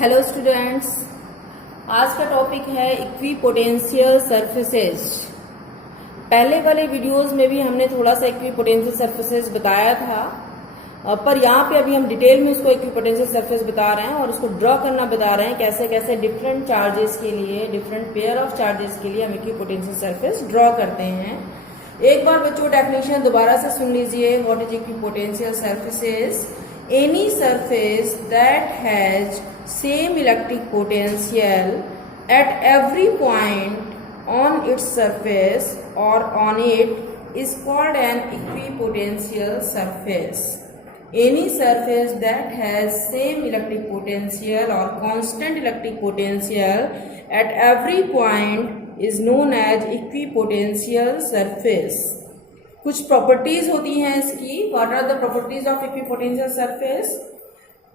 Hello students, आज का topic है इक्विपोटेंशियल सरफेसेस। पहले वाले वीडियोस में भी हमने थोड़ा सा इक्विपोटेंशियल सरफेसेस बताया था, पर यहाँ पे अभी हम डिटेल में उसको इक्विपोटेंशियल सरफेस बता रहे हैं और उसको ड्रॉ करना बता रहे हैं कैसे कैसे डिफरेंट चार्जेस के लिए, डिफरेंट पेयर ऑफ चार्जेस के लिए हम इक्विपोटेंशियल सरफेस ड्रॉ करते हैं। एक बार बच्चों डेफिनेशन दोबारा से सुन लीजिए। What is equipotential surfaces? Any surface that has same electric potential at every point on its surface or on it is called an equipotential surface. Any surface that has same electric potential or constant electric potential at every point is known as equipotential surface. कुछ properties होती हैं इसकी। What are the properties of equipotential surface?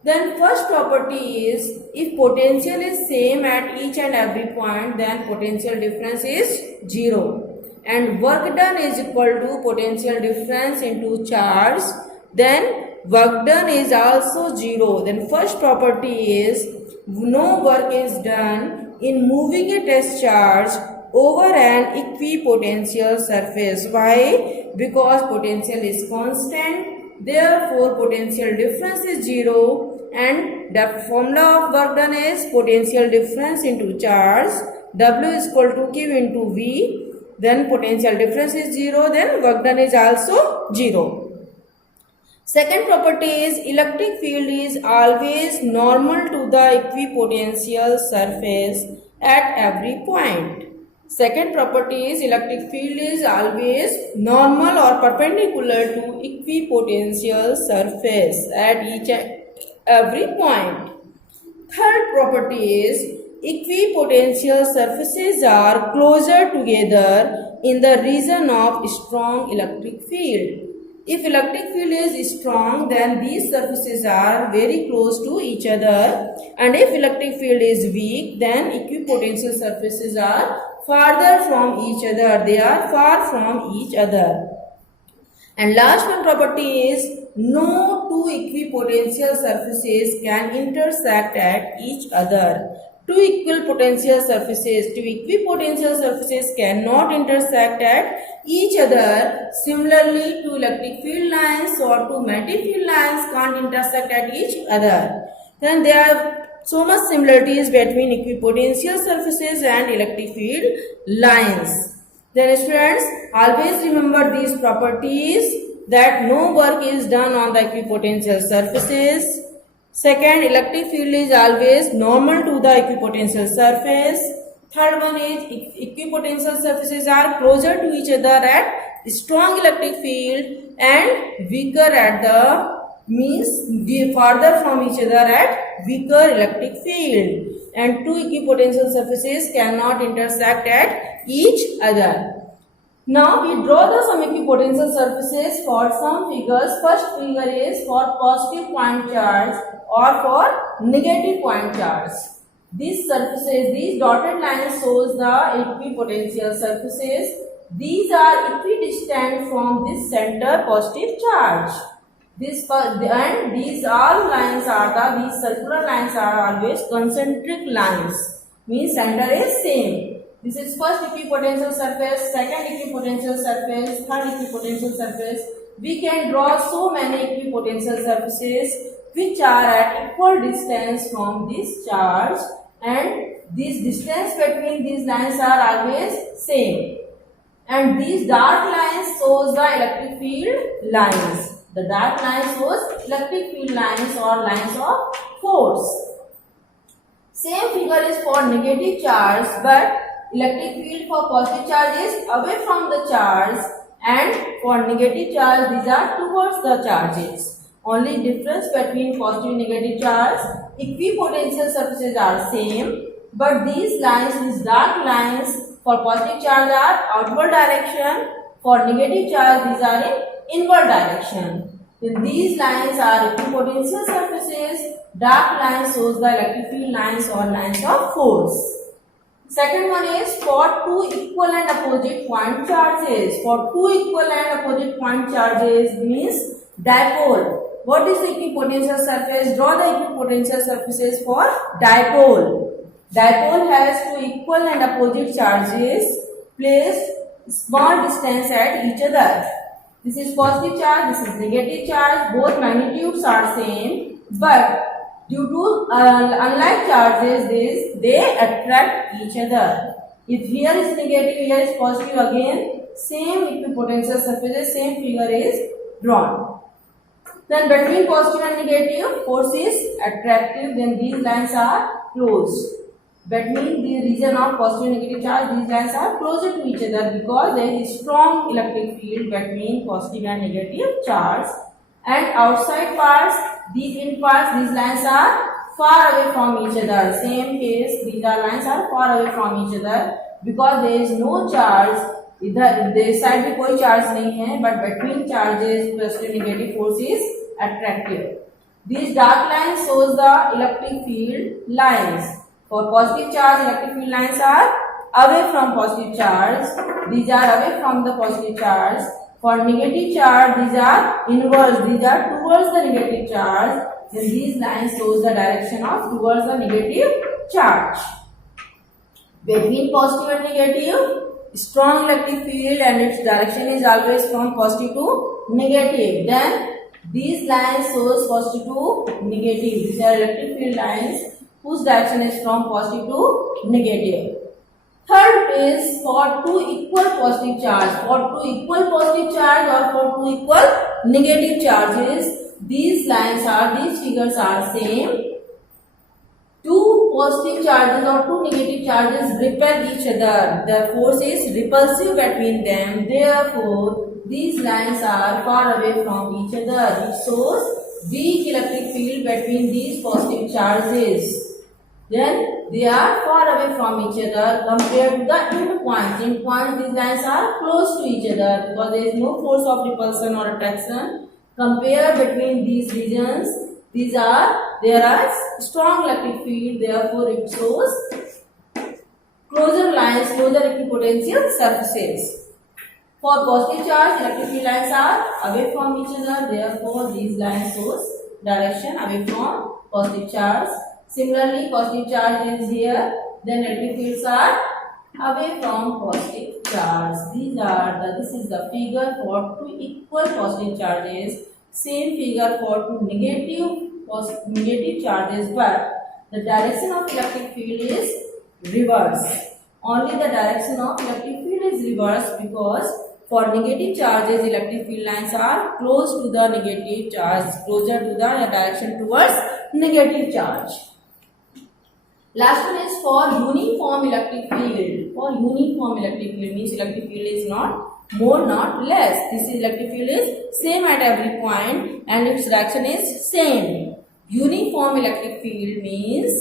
Then first property is if potential is same at each and every point then potential difference is zero and work done is equal to potential difference into charge, then work done is also zero. Then first property is no work is done in moving a test charge over an equipotential surface. Why? Because potential is constant, therefore potential difference is zero, and the formula of work done is potential difference into charge, W is equal to Q into V. Then potential difference is zero, then work done is also zero. Second property is electric field is always normal to the equipotential surface at every point. Second property is electric field is always normal or perpendicular to equipotential surface at each and every point. Third property is equipotential surfaces are closer together in the region of strong electric field. If electric field is strong, then these surfaces are very close to each other, and if electric field is weak, then equipotential surfaces are farther from each other. They are far from each other. And last one property is no two equipotential surfaces can intersect at each other. Two equipotential surfaces cannot intersect at each other. Similarly, two electric field lines or two magnetic field lines can't intersect at each other. Then there are so much similarities between equipotential surfaces and electric field lines. Then students, always remember these properties, that no work is done on the equipotential surfaces. Second, electric field is always normal to the equipotential surface. Third one is equipotential surfaces are closer to each other at strong electric field and weaker at the farther from each other at weaker electric field. And two equipotential surfaces cannot intersect at each other. Now we draw some equipotential surfaces for some figures. First figure is for positive point charge or for negative point charge. These surfaces, these dotted lines shows the equipotential surfaces. These are equidistant from this center positive charge. These all lines are these circular lines are always concentric lines. Means center is same. This is first equipotential surface, second equipotential surface, third equipotential surface. We can draw so many equipotential surfaces which are at equal distance from this charge, and this distance between these lines are always same. And these dark lines shows the electric field lines. The dark line shows electric field lines or lines of force. Same figure is for negative charge, but electric field for positive charge is away from the charge, and for negative charge these are towards the charges. Only difference between positive and negative charge, equipotential surfaces are same, but these lines, these dark lines for positive charge are outward direction, for negative charge these are in inward direction. Then these lines are equipotential surfaces. Dark lines shows the electric field lines or lines of force. Second one is for two equal and opposite point charges. For two equal and opposite point charges means dipole. what is the equipotential surface? Draw the equipotential surfaces for dipole. Dipole has two equal and opposite charges placed small distance at each other. This is positive charge, this is negative charge. Both magnitudes are same, but due to unlike charges, they attract each other. If here is negative, here is positive, again same equipotential surfaces, same figure is drawn. Then between positive and negative, force is attractive. Then these lines are closed. Between the region of positive and negative charge, these lines are closer to each other because there is strong electric field between positive and negative charge. And outside parts, these in parts, these lines are far away from each other. Same case, these lines are far away from each other because there is no charge. इधर side पे कोई charge नहीं है, but between charges positive negative force is attractive. These dark lines shows the electric field lines. For positive charge, electric field lines are away from positive charge. These are away from the positive charge. For negative charge, these are inverse. These are towards the negative charge. Then these lines shows the direction of towards the negative charge. Between positive and negative, strong electric field and its direction is always from positive to negative. Then these lines shows positive to negative. These are electric field lines whose direction is from positive to negative. Third is for two equal positive charge. For two equal positive charge or for two equal negative charges, these figures are same. Two positive charges or two negative charges repel each other. The force is repulsive between them. Therefore, these lines are far away from each other. It shows weak electric field between these positive charges. Then they are far away from each other compared to the end points. End points, these lines are close to each other because there is no force of repulsion or attraction. Compare between these regions. There are strong electric field, therefore it shows closer lines, closer equipotential surfaces. For positive charge, electric field lines are away from each other, therefore these lines shows direction away from positive charge. Similarly, positive charge is here, then electric fields are away from positive charge. This is the figure for two equal positive charges. Same figure for two negative charges, but the direction of electric field is reverse. Only the direction of electric field is reverse because for negative charges, electric field lines are close to the negative charge, closer to the direction towards negative charge. Last one is for uniform electric field. For uniform electric field means electric field is not more, not less. This electric field is same at every point and its direction is same. Uniform electric field means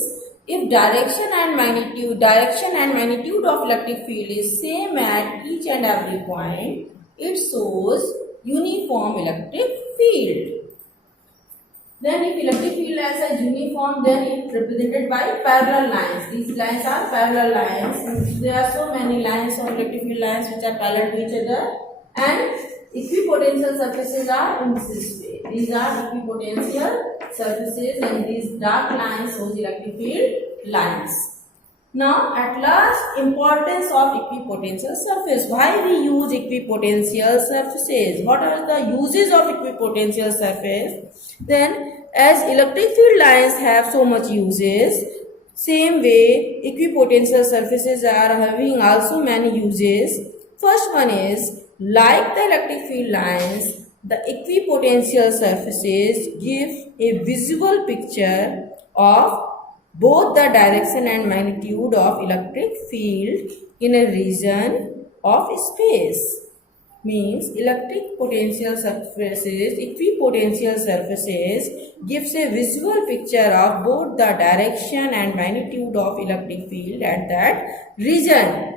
if direction and magnitude of electric field is same at each and every point, it shows uniform electric field. Then if electric field lines are uniform, then it is represented by parallel lines. These lines are parallel lines. There are so many lines of electric field lines which are parallel to each other, and equipotential surfaces are in this way. These are equipotential surfaces and these dark lines shows electric field lines. Now at last, importance of equipotential surface. Why we use equipotential surfaces? What are the uses of equipotential surface? Then as electric field lines have so much uses, same way equipotential surfaces are having also many uses. First one is, like the electric field lines, the equipotential surfaces give a visual picture of both the direction and magnitude of electric field in a region of space. Means equipotential surfaces gives a visual picture of both the direction and magnitude of electric field at that region.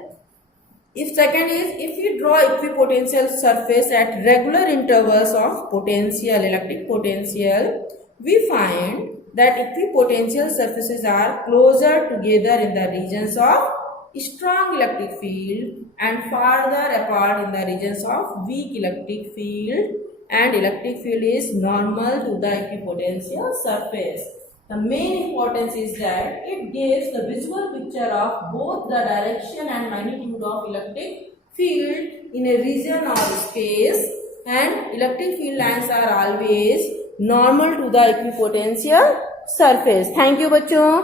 If second is, if we draw equipotential surface at regular intervals of potential, electric potential, we find that equipotential surfaces are closer together in the regions of strong electric field and farther apart in the regions of weak electric field and electric field is normal to the equipotential surface. The main importance is that it gives the visual picture of both the direction and magnitude of electric field in a region or space, and electric field lines are always normal to the equipotential surface. Thank you बच्चों.